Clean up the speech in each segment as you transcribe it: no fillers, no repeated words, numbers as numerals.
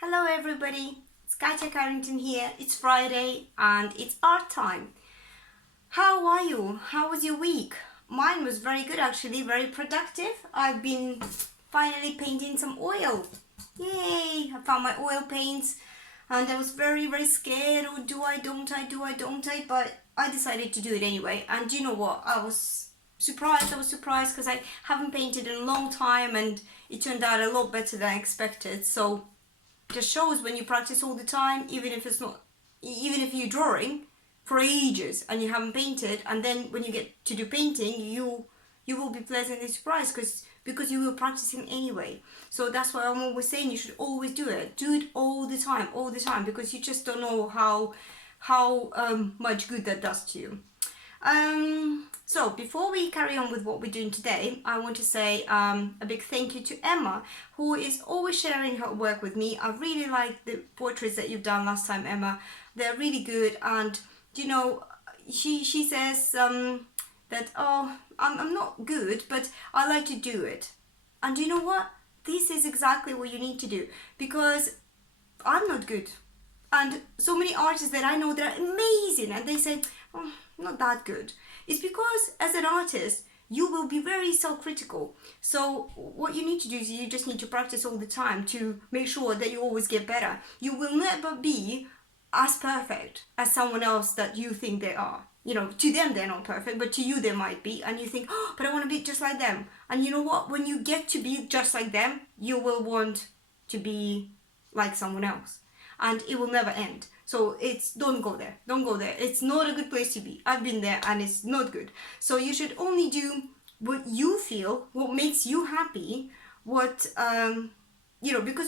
Hello everybody, it's KatyasArt here. It's Friday and it's art time. How are you? How was your week? Mine was very good actually, very productive. I've been finally painting some oil. Yay! I found my oil paints and I was very scared. Oh, do I, don't I? But I decided to do it anyway. And you know what? I was surprised because I haven't painted in a long time and it turned out a lot better than I expected. So just shows when you practice all the time, even if you're drawing for ages and you haven't painted, and then when you get to do painting, you will be pleasantly surprised because you were practicing anyway. So that's why I'm always saying you should always do it all the time, because you just don't know how much good that does to you. So before we carry on with what we're doing today, I want to say a big thank you to Emma, who is always sharing her work with me. I really like the portraits that you've done last time, Emma. They're really good, and you know, she says that, oh, I'm not good, but I like to do it. And you know what? This is exactly what you need to do, because I'm not good. And so many artists that I know that are amazing, and they say, oh, not that good. It's because as an artist, you will be very self-critical. So what you need to do is you just need to practice all the time to make sure that you always get better. You will never be as perfect as someone else that you think they are. You know, to them they're not perfect, but to you they might be, and you think, oh, but I want to be just like them. And you know what? When you get to be just like them, you will want to be like someone else, and it will never end. So don't go there. It's not a good place to be. I've been there and it's not good. So you should only do what you feel, what makes you happy, because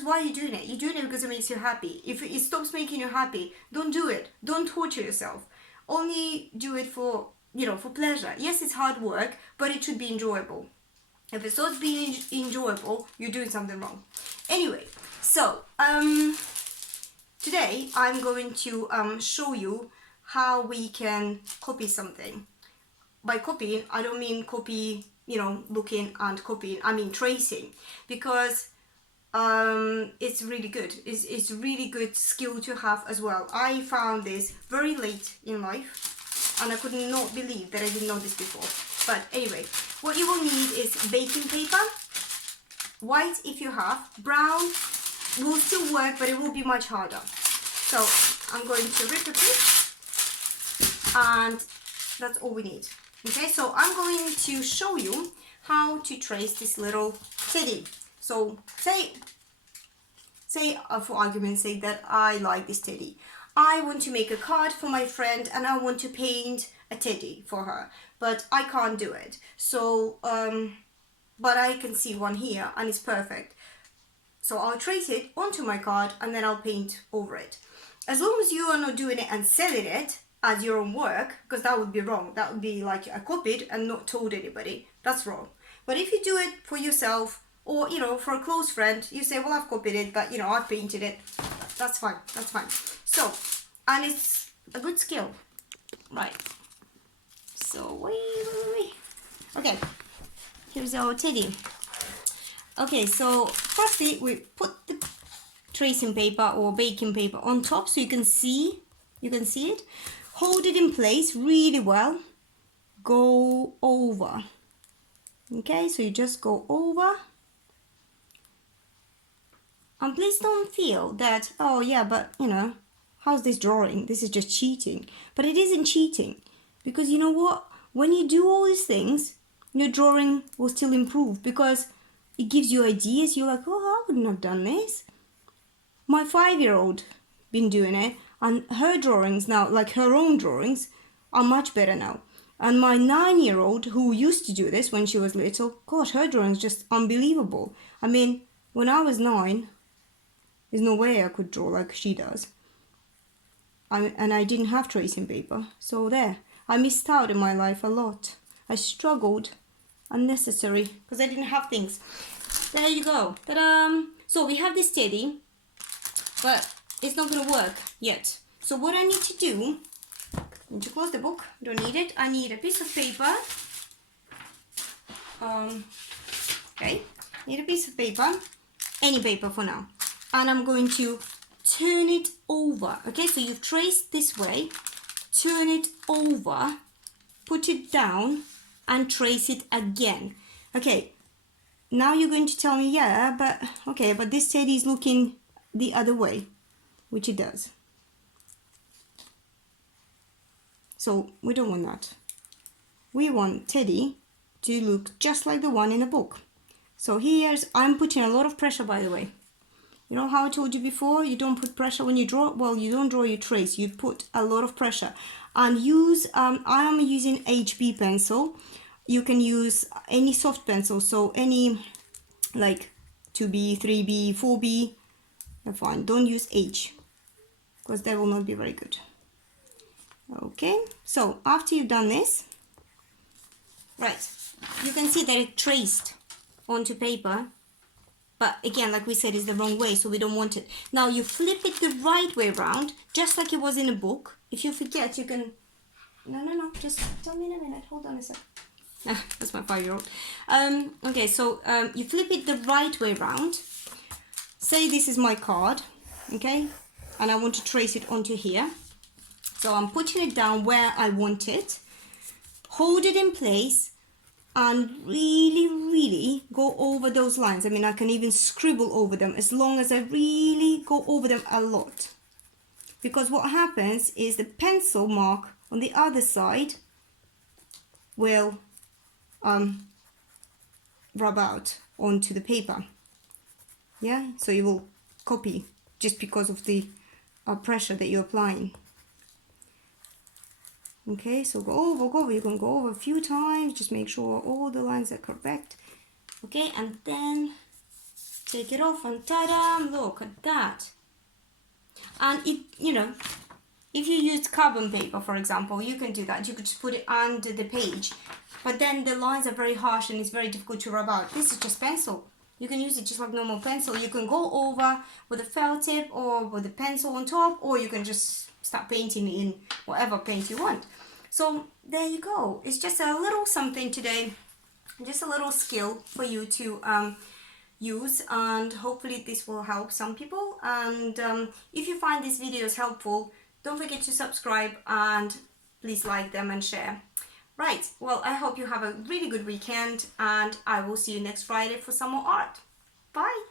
why are you doing it? You're doing it because it makes you happy. If it stops making you happy, don't do it. Don't torture yourself. Only do it for pleasure. Yes, it's hard work, but it should be enjoyable. If it starts being enjoyable, you're doing something wrong. Anyway, so today I'm going to show you how we can copy something. By copying, I don't mean copy, looking and copying. I mean tracing, because it's really good. It's really good skill to have as well. I found this very late in life, and I could not believe that I didn't know this before. But anyway, what you will need is baking paper, white if you have, brown will still work, but it will be much harder. So I'm going to rip a piece, and that's all we need. Okay, so I'm going to show you how to trace this little teddy. So say for argument's sake that I like this teddy. I want to make a card for my friend and I want to paint a teddy for her, but I can't do it. So, but I can see one here and it's perfect. So I'll trace it onto my card and then I'll paint over it. As long as you are not doing it and selling it as your own work, because that would be wrong. That would be like I copied and not told anybody. That's wrong. But if you do it for yourself, or for a close friend, you say, well, I've copied it, but I've painted it. That's fine. So, and it's a good skill, right? So wait. Okay, here's our teddy. Okay, so firstly we put the tracing paper or baking paper on top so you can see it. Hold it in place really well. Go over. Okay, so you just go over. And please don't feel that, oh yeah, but how's this drawing? This is just cheating. But it isn't cheating, because you know what? When you do all these things, your drawing will still improve, because it gives you ideas. You're like, oh, I wouldn't have done this. My 5-year-old been doing it, and her drawings now, like her own drawings, are much better now. And my 9-year-old, who used to do this when she was little, gosh, her drawings just unbelievable. I mean, when I was 9, there's no way I could draw like she does. And I didn't have tracing paper. So there, I missed out in my life a lot. I struggled unnecessary because I didn't have things. There you go. Ta-da! So we have this teddy, but it's not going to work yet. So what I need to do, I need to close the book. Don't need it. I need a piece of paper. Okay, need a piece of paper. Any paper for now. and I'm going to turn it over. Okay, so you've traced this way, turn it over, put it down and trace it again. Okay, now you're going to tell me, yeah, but okay, but this teddy is looking the other way, which it does. So we don't want that. We want teddy to look just like the one in the book. So I'm putting a lot of pressure, by the way. You know how I told you before, you don't put pressure when you draw? Well, you don't draw, you trace. You put a lot of pressure. And use, I am using HB pencil. You can use any soft pencil, so any like 2B, 3B, 4B, you're fine. Don't use H, because that will not be very good. Okay, so after you've done this, right, you can see that it traced onto paper. But again, like we said, it's the wrong way, so we don't want it. Now you flip it the right way around, just like it was in a book. If you forget, you can... No, just tell me in a minute. Hold on a sec. That's my 5-year-old. Okay, so you flip it the right way around. Say this is my card, okay? And I want to trace it onto here. So I'm putting it down where I want it. Hold it in place. And really go over those lines. I mean, I can even scribble over them as long as I really go over them a lot. Because what happens is the pencil mark on the other side will rub out onto the paper. Yeah, so you will copy just because of the pressure that you're applying. Okay, so go over, you can go over a few times, just make sure all the lines are correct. Okay, and then take it off and ta-da, look at that. And it, you know, if you use carbon paper, for example, you can do that. You could just put it under the page, but then the lines are very harsh and it's very difficult to rub out. This is just pencil. You can use it just like normal pencil. You can go over with a felt tip or with a pencil on top, or you can just start painting in whatever paint you want. So there you go. It's just a little something today, just a little skill for you to use, and hopefully this will help some people. And if you find these videos helpful, don't forget to subscribe and please like them and share. Right, well, I hope you have a really good weekend, and I will see you next Friday for some more art. Bye!